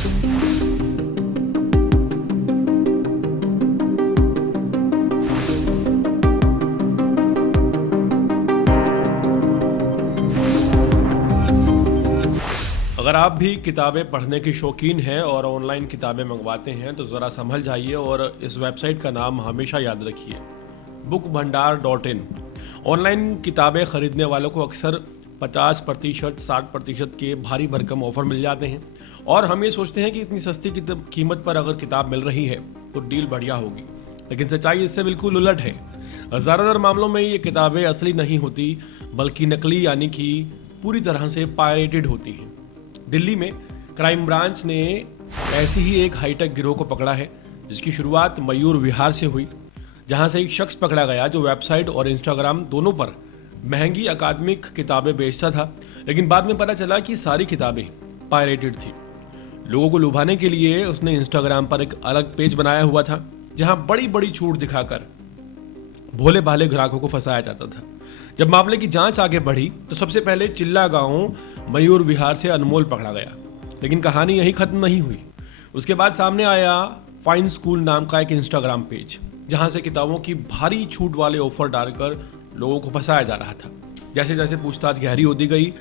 अगर आप भी किताबें पढ़ने के शौकीन हैं और ऑनलाइन किताबें मंगवाते हैं तो ज़रा संभल जाइए और इस वेबसाइट का नाम हमेशा याद रखिए, bookbhandar.in। ऑनलाइन किताबें खरीदने वालों को अक्सर 50%, 60% के भारी भरकम ऑफर मिल जाते हैं और हम ये सोचते हैं कि इतनी सस्ती कीमत पर अगर किताब मिल रही है तो डील बढ़िया होगी, लेकिन सच्चाई इससे बिल्कुल उलट है। ज़्यादातर मामलों में ये किताबें असली नहीं होती बल्कि नकली, यानी कि पूरी तरह से पायरेटेड होती हैं। दिल्ली में क्राइम ब्रांच ने ऐसी ही एक हाईटेक गिरोह को पकड़ा है जिसकी शुरुआत मयूर विहार से हुई, जहां से एक शख्स पकड़ा गया जो वेबसाइट और इंस्टाग्राम दोनों पर महंगी अकादमिक किताबें बेचता था, लेकिन बाद में पता चला कि सारी किताबें पायरेटेड थी। लोगों को लुभाने के लिए उसने इंस्टाग्राम पर एक अलग पेज बनाया हुआ था जहां बड़ी बड़ी छूट दिखाकर भोले भाले ग्राहकों को फंसाया जाता था। जब मामले की जांच आगे बढ़ी तो सबसे पहले चिल्ला गांव मयूर विहार से अनमोल पकड़ा गया, लेकिन कहानी यही खत्म नहीं हुई। उसके बाद सामने आया फाइन स्कूल नाम का एक इंस्टाग्राम पेज जहां से किताबों की भारी छूट वाले ऑफर डालकर लोगों को फंसाया जा रहा था। जैसे जैसे पूछताछ गहरी होती गई,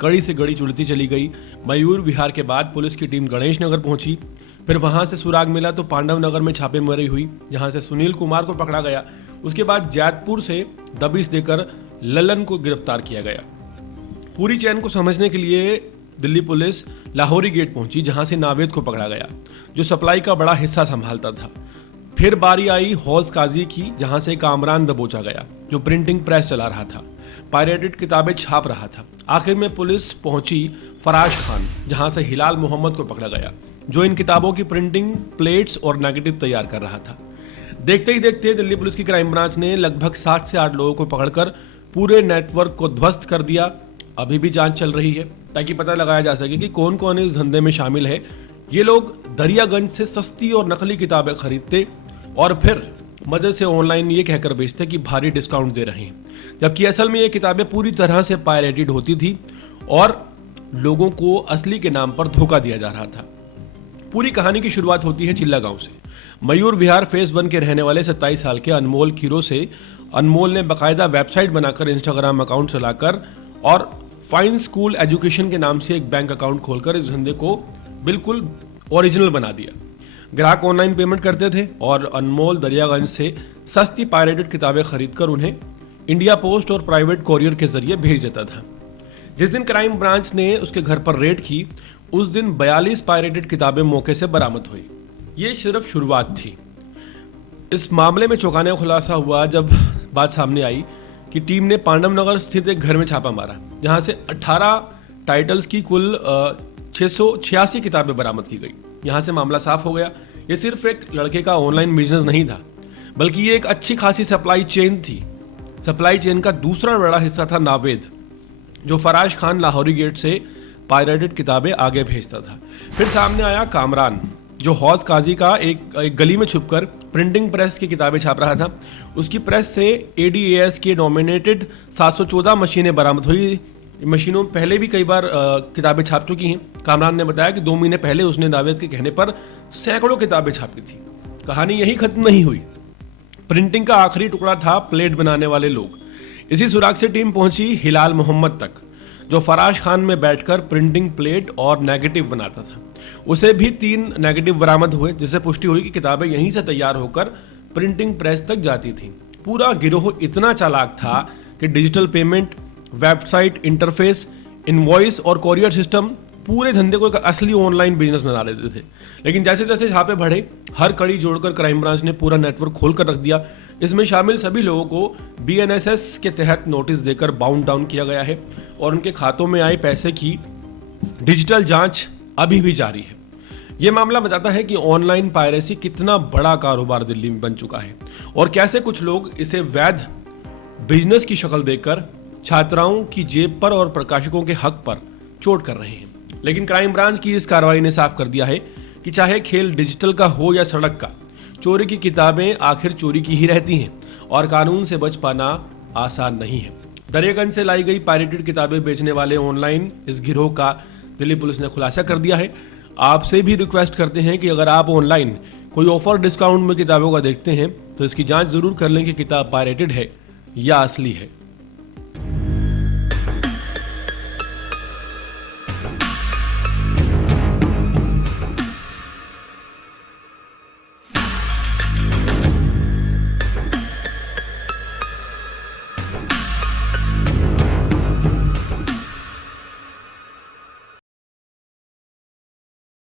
कड़ी से कड़ी चुलती चली गई। मयूर विहार के बाद पुलिस की टीम गणेश नगर पहुंची, फिर वहां से सुराग मिला तो पांडव नगर में छापेमारी हुई जहां से सुनील कुमार को पकड़ा गया। उसके बाद जैतपुर से दबिश देकर ललन को गिरफ्तार किया गया। पूरी चैन को समझने के लिए दिल्ली पुलिस लाहौरी गेट पहुंची जहां से नावेद को पकड़ा गया जो सप्लाई का बड़ा हिस्सा संभालता था। फिर बारी आई हौज काजी की जहां से कामरान दबोचा गया जो प्रिंटिंग प्रेस चला रहा था, पायरेटेड किताबें छाप रहा था। आखिर में पुलिस पहुंची फराज खान जहां से हिलाल मोहम्मद को पकड़ा गया जो इन किताबों की प्रिंटिंग, प्लेट्स और नेगेटिव तैयार कर रहा था। देखते ही देखते दिल्ली पुलिस की क्राइम ब्रांच ने लगभग 7 से 8 लोगों को पकड़कर पूरे नेटवर्क को ध्वस्त कर दिया। अभी भी जांच चल रही है ताकि पता लगाया जा सके कि कौन कौन इस धंधे में शामिल है। ये लोग दरियागंज से सस्ती और नकली किताबें खरीदते और फिर मजे से ऑनलाइन ये कहकर बेचते कि भारी डिस्काउंट दे रहे हैं, जबकि असल में ये किताबें पूरी तरह से पायरेटेड होती थी और लोगों को असली के नाम पर धोखा दिया जा रहा था। पूरी कहानी की शुरुआत होती है चिल्ला गांव से। मयूर विहार फेज 1 के रहने वाले 27 साल के अनमोल खीरो से अनमोल ने बाकायदा वेबसाइट बनाकर इंस्टाग्राम अकाउंट चलाकर और फाइन स्कूल एजुकेशन के नाम से एक बैंक अकाउंट खोलकर इस धंधे को बिल्कुल ओरिजिनल बना दिया। ग्राहक ऑनलाइन पेमेंट करते थे और अनमोल दरियागंज से सस्ती पायरेटेड किताबें खरीदकर उन्हें इंडिया पोस्ट और प्राइवेट कोरियर के जरिए भेज देता था। जिस दिन क्राइम ब्रांच ने उसके घर पर रेड की उस दिन 42 पायरेटेड किताबें मौके से बरामद हुई। ये सिर्फ शुरुआत थी। इस मामले में चौंकाने का खुलासा हुआ जब बात सामने आई कि टीम ने पांडव नगर स्थित एक घर में छापा मारा जहां से 18 टाइटल्स की कुल 686 किताबें बरामद की गई। यहां से मामला साफ हो गया। ये सिर्फ एक लड़के का ऑनलाइन बिजनेस नहीं था बल्कि ये एक अच्छी खासी सप्लाई चेन थी। सप्लाई चेन का दूसरा बड़ा हिस्सा था नावेद जो फराज खान लाहौरी गेट से पायरेटेड किताबें आगे भेजता था। फिर सामने आया कामरान जो हौज काजी का एक गली में छुपकर प्रिंटिंग प्रेस की किताबें छाप रहा था। उसकी प्रेस से ADAS के नॉमिनेटेड 714 मशीनें बरामद हुई। मशीनों पहले भी कई बार किताबें छाप चुकी हैं। कामरान ने बताया कि 2 महीने पहले उसने नावेद के कहने पर सैकड़ों किताबें छापी थी। कहानी यही खत्म नहीं हुई। प्रिंटिंग का आखिरी टुकड़ा था प्लेट बनाने वाले लोग। इसी सुराग से टीम पहुंची हिलाल मोहम्मद तक जो फराज खान में बैठकर प्रिंटिंग प्लेट और नेगेटिव बनाता था। उसे भी 3 नेगेटिव बरामद हुए जिससे पुष्टि हुई कि किताबें यहीं से तैयार होकर प्रिंटिंग प्रेस तक जाती थी। पूरा गिरोह इतना चालाक था कि digital payment, website interface, invoice और कोरियर सिस्टम पूरे धंधे को एक असली ऑनलाइन बिजनेस बना देते थे। लेकिन जैसे जैसे छापे बढ़े हर कड़ी जोड़कर क्राइम ब्रांच ने पूरा नेटवर्क खोल कर रख दिया। इसमें शामिल सभी लोगों को BNSS के तहत नोटिस देकर बाउंड डाउन किया गया है और उनके खातों में आए पैसे की डिजिटल जांच अभी भी जारी है। यह मामला बताता है कि ऑनलाइन पायरेसी कितना बड़ा कारोबार दिल्ली में बन चुका है और कैसे कुछ लोग इसे वैध बिजनेस की शक्ल देकर छात्राओं की जेब पर और प्रकाशकों के हक पर चोट कर रहे हैं। लेकिन क्राइम ब्रांच की इस कार्रवाई ने साफ कर दिया है कि चाहे खेल डिजिटल का हो या सड़क का, चोरी की किताबें आखिर चोरी की ही रहती हैं और कानून से बच पाना आसान नहीं है। दरियागंज से लाई गई पायरेटेड किताबें बेचने वाले ऑनलाइन इस गिरोह का दिल्ली पुलिस ने खुलासा कर दिया है। आपसे भी रिक्वेस्ट करते हैं कि अगर आप ऑनलाइन कोई ऑफर डिस्काउंट में किताबों का देखते हैं तो इसकी जांच ज़रूर कर लें कि किताब पायरेटेड है या असली है।